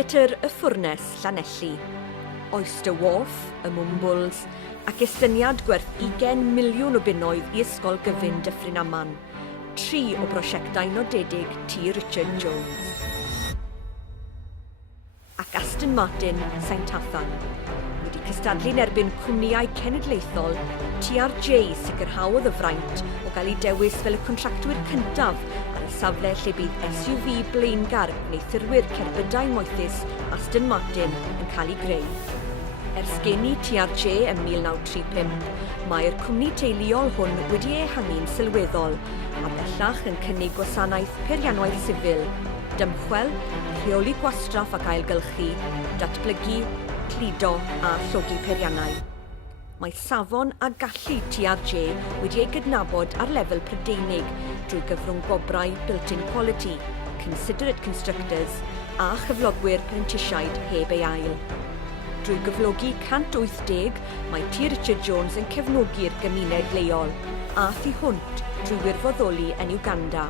Theatr y Ffwrnes, Llanelli. Oyster Wharf, y Mwmbles, ac estyniad gwerth 20 miliwn o bunnoedd I Ysgol Gyfun Dyffryn Aman. 3 o brosiectau nodedig T. Richard Jones. Ac Aston Martin, St Athan. Wedi cystadlu'n erbyn cwmnïau cenedlaethol, TRJ sicrhaodd y fraint o gael ei dewis fel y contractwyr cyntaf ar y safle lle bydd SUV blaengar neu thyrwyr cerbydau moethus Aston Martin yn cael ei greu. Ers geni TRJ ym 1935, mae'r cwmni teuluol hwn wedi ehangu'n sylweddol a bellach yn cynnig gwasanaeth peirianwaith sifil, dymchwel, rheoli gwastraff ac ailgylchu, datblygu, cludo a llogi peiriannau. Mae safon a gallu TRJ wedi ei gydnabod ar lefel Prydeinig drwy gyfrwng gobrau built-in quality, considerate constructors a chyflogwyr prentisiaid heb ei ail. Drwy gyflogi 180, mae T. Richard Jones yn cefnogi'r gymuned leol a thu hwnt drwy wirfoddoli yn Uganda.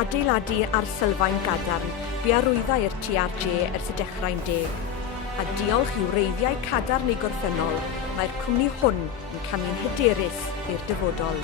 Adeiladu ar sylfaen gadarn, bu arwyddai'r TRJ ers y dechrau'n deg. A diolch i'w wreiddiau cadarn eu gorffennol, mae'r cwmni hwn yn camu'n hyderus i'r dyfodol.